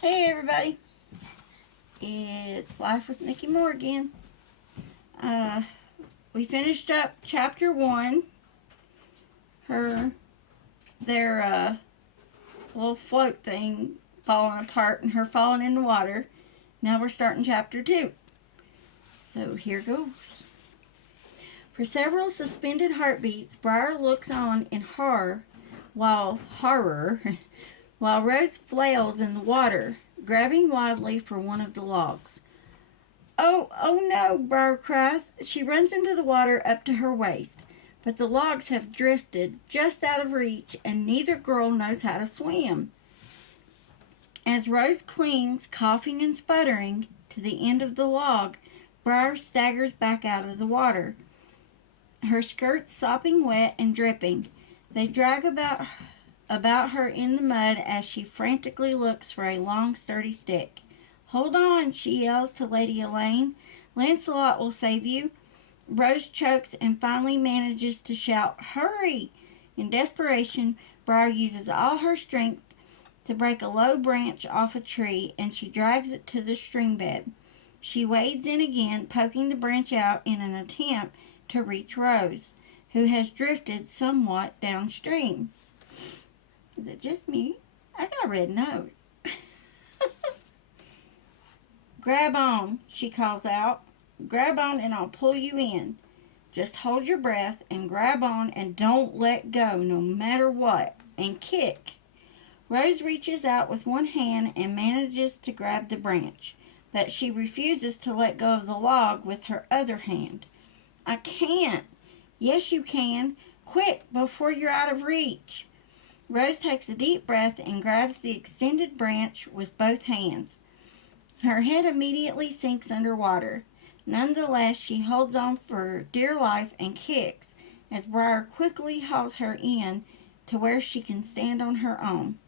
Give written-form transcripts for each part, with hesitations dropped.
Hey everybody, it's Life with Nikki Moore again. We finished up chapter 1, their little float thing falling apart and her falling in the water. Now we're starting chapter 2. So here goes. For several suspended heartbeats, Briar looks on in horror while Rose flails in the water, grabbing wildly for one of the logs. Oh no, Briar cries. She runs into the water up to her waist, but the logs have drifted just out of reach and neither girl knows how to swim. As Rose clings, coughing and sputtering, to the end of the log, Briar staggers back out of the water, her skirts sopping wet and dripping. They drag about her in the mud as she frantically looks for a long, sturdy stick. "Hold on," she yells to Lady Elaine. "Lancelot will save you." Rose chokes and finally manages to shout, "Hurry!" In desperation, Briar uses all her strength to break a low branch off a tree, and she drags it to the stream bed. She wades in again, poking the branch out in an attempt to reach Rose, who has drifted somewhat downstream. Is it just me? I got a red nose. "Grab on," she calls out. "Grab on and I'll pull you in. Just hold your breath and grab on and don't let go no matter what. And kick." Rose reaches out with one hand and manages to grab the branch, but she refuses to let go of the log with her other hand. "I can't." "Yes, you can. Quick, before you're out of reach." Rose takes a deep breath and grabs the extended branch with both hands. Her head immediately sinks underwater. Nonetheless, she holds on for dear life and kicks as Briar quickly hauls her in to where she can stand on her own.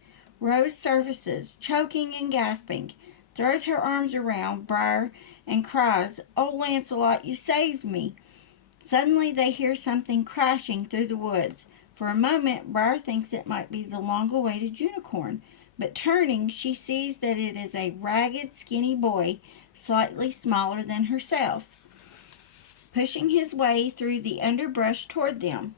Rose surfaces, choking and gasping, throws her arms around Briar and cries, "Oh, Lancelot, you saved me." Suddenly they hear something crashing through the woods. For a moment, Briar thinks it might be the long-awaited unicorn, but turning, she sees that it is a ragged, skinny boy, slightly smaller than herself, pushing his way through the underbrush toward them.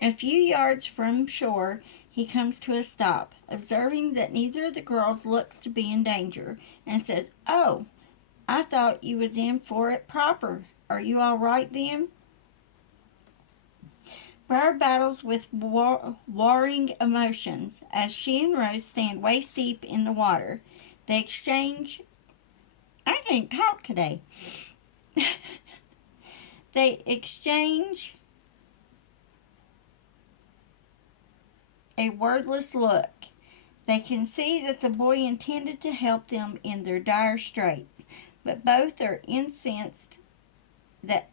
A few yards from shore, he comes to a stop, observing that neither of the girls looks to be in danger, and says, "Oh, I thought you was in for it proper. Are you all right then?" Briar battles with warring emotions as she and Rose stand waist deep in the water. They exchange... I can't talk today. They exchange a wordless look. They can see that the boy intended to help them in their dire straits, but both are incensed that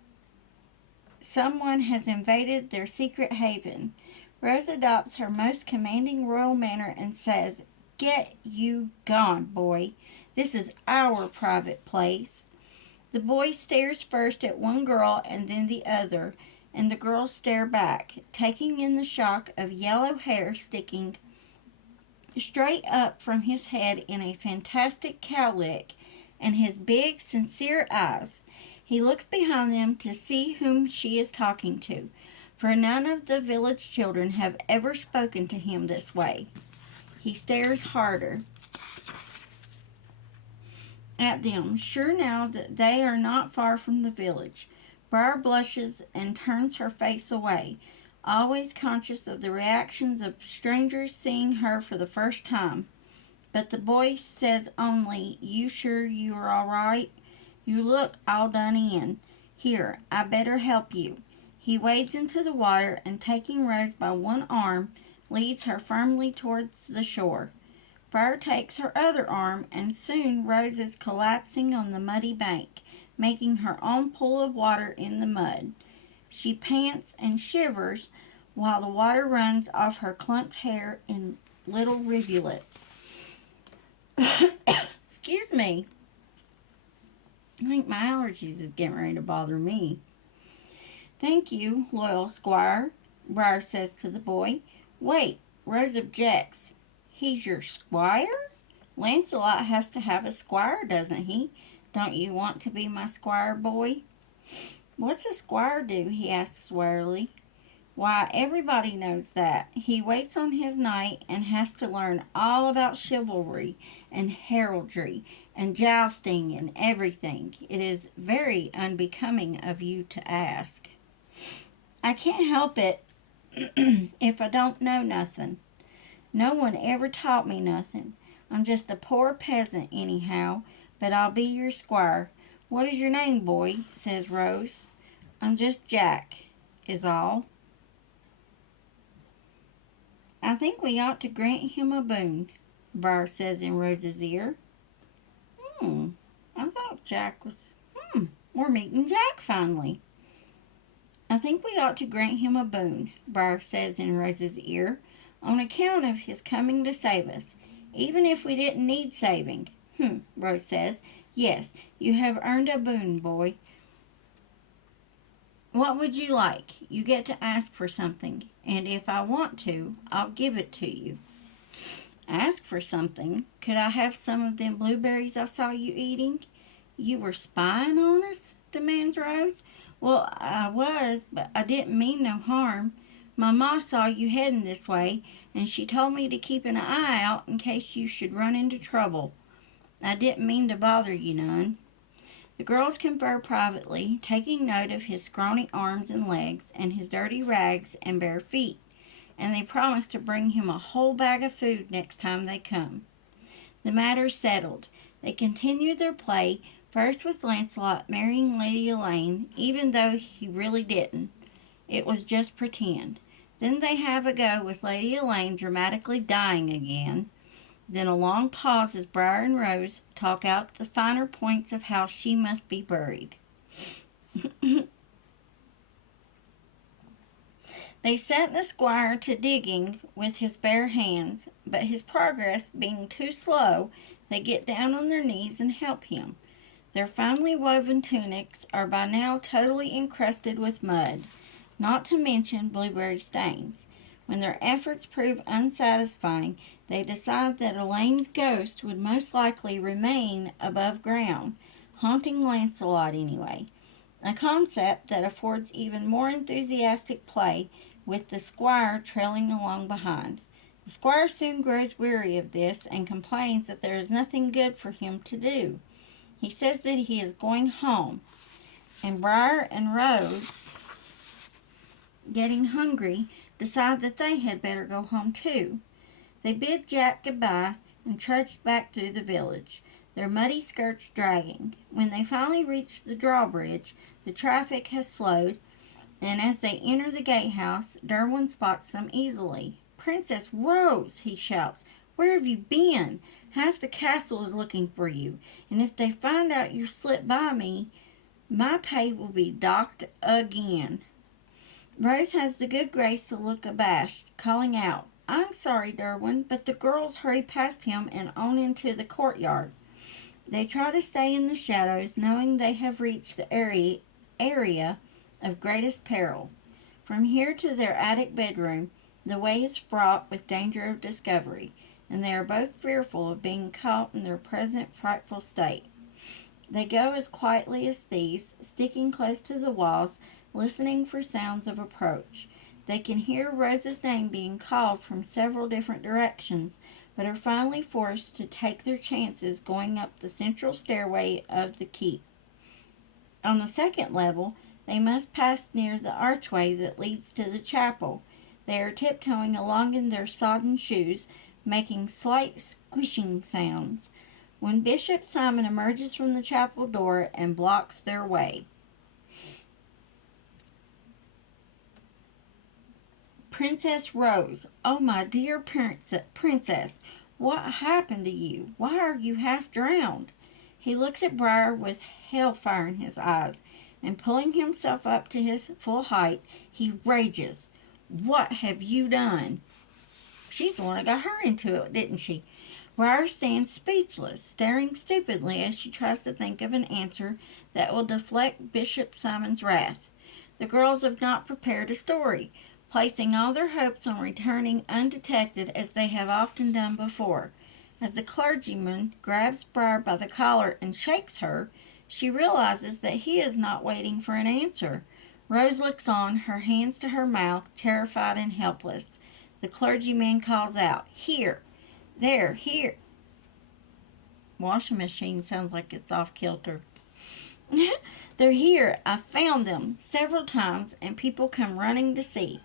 someone has invaded their secret haven. Rose adopts her most commanding royal manner and says, "Get you gone, boy. This is our private place." The boy stares first at one girl and then the other, and the girls stare back, taking in the shock of yellow hair sticking straight up from his head in a fantastic cowlick, and his big, sincere eyes. He looks behind them to see whom she is talking to, for none of the village children have ever spoken to him this way. He stares harder at them, sure now that they are not far from the village. Briar blushes and turns her face away, always conscious of the reactions of strangers seeing her for the first time. But the boy says only, "You sure you are all right? You look all done in. Here, I better help you." He wades into the water and, taking Rose by one arm, leads her firmly towards the shore. Briar takes her other arm, and soon Rose is collapsing on the muddy bank, making her own pool of water in the mud. She pants and shivers while the water runs off her clumped hair in little rivulets. Excuse me. I think my allergies is getting ready to bother me. "Thank you, loyal squire," Briar says to the boy. "Wait," Rose objects. "He's your squire?" Lancelot has to have a squire, doesn't he? Don't you want to be my squire, boy? What's a squire do? He asks warily. Why, everybody knows that. He waits on his knight and has to learn all about chivalry and heraldry and jousting and everything. It is very unbecoming of you to ask. I can't help it if I don't know nothing. No one ever taught me nothing. I'm just a poor peasant anyhow, but I'll be your squire. What is your name, boy? Says Rose. I'm just Jack, is all. I think we ought to grant him a boon, Briar says in Rose's ear. I thought Jack was... we're meeting Jack finally. I think we ought to grant him a boon, Briar says in Rose's ear, on account of his coming to save us, even if we didn't need saving. Rose says. Yes, you have earned a boon, boy. What would you like? You get to ask for something, and if I want to, I'll give it to you. Ask for something? Could I have some of them blueberries I saw you eating? You were spying on us? Demands Rose. Well, I was, but I didn't mean no harm. My ma saw you heading this way, and she told me to keep an eye out in case you should run into trouble. I didn't mean to bother you none. The girls confer privately, taking note of his scrawny arms and legs, and his dirty rags and bare feet, and they promise to bring him a whole bag of food next time they come. The matter's settled. They continue their play, first with Lancelot marrying Lady Elaine, even though he really didn't. It was just pretend. Then they have a go with Lady Elaine dramatically dying again. Then a long pause as Briar and Rose talk out the finer points of how she must be buried. They set the squire to digging with his bare hands, but his progress being too slow, they get down on their knees and help him. Their finely woven tunics are by now totally encrusted with mud, not to mention blueberry stains. When their efforts prove unsatisfying, they decide that Elaine's ghost would most likely remain above ground, haunting Lancelot anyway, a concept that affords even more enthusiastic play with the squire trailing along behind. The squire soon grows weary of this and complains that there is nothing good for him to do. He says that he is going home, and Briar and Rose, getting hungry, decide that they had better go home too. They bid Jack goodbye and trudged back through the village, their muddy skirts dragging. When they finally reach the drawbridge, the traffic has slowed, and as they enter the gatehouse, Derwin spots them easily. "Princess Rose," he shouts, "where have you been? Half the castle is looking for you, and if they find out you slipped by me, my pay will be docked again." Rose has the good grace to look abashed, calling out, "I'm sorry, Derwin," but the girls hurry past him and on into the courtyard. They try to stay in the shadows, knowing they have reached the area of greatest peril. From here to their attic bedroom, the way is fraught with danger of discovery, and they are both fearful of being caught in their present frightful state. They go as quietly as thieves, sticking close to the walls, listening for sounds of approach. They can hear Rose's name being called from several different directions, but are finally forced to take their chances going up the central stairway of the keep. On the second level, they must pass near the archway that leads to the chapel. They are tiptoeing along in their sodden shoes, making slight squishing sounds, when Bishop Simon emerges from the chapel door and blocks their way. "Princess Rose, oh my dear princess, what happened to you? Why are you half drowned?" He looks at Briar with hellfire in his eyes, and pulling himself up to his full height, he rages. "What have you done?" She's the one that got her into it, didn't she? Briar stands speechless, staring stupidly as she tries to think of an answer that will deflect Bishop Simon's wrath. The girls have not prepared a story, placing all their hopes on returning undetected as they have often done before. As the clergyman grabs Briar by the collar and shakes her, she realizes that he is not waiting for an answer. Rose looks on, her hands to her mouth, terrified and helpless. The clergyman calls out, "Here! There! Here!" Washing machine sounds like it's off kilter. "They're here. I found them several times, and people come running to see."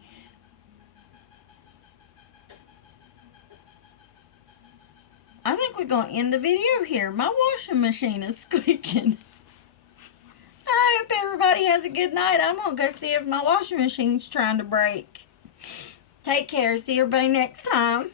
I think we're going to end the video here. My washing machine is squeaking. I hope everybody has a good night. I'm going to go see if my washing machine's trying to break. Take care. See everybody next time.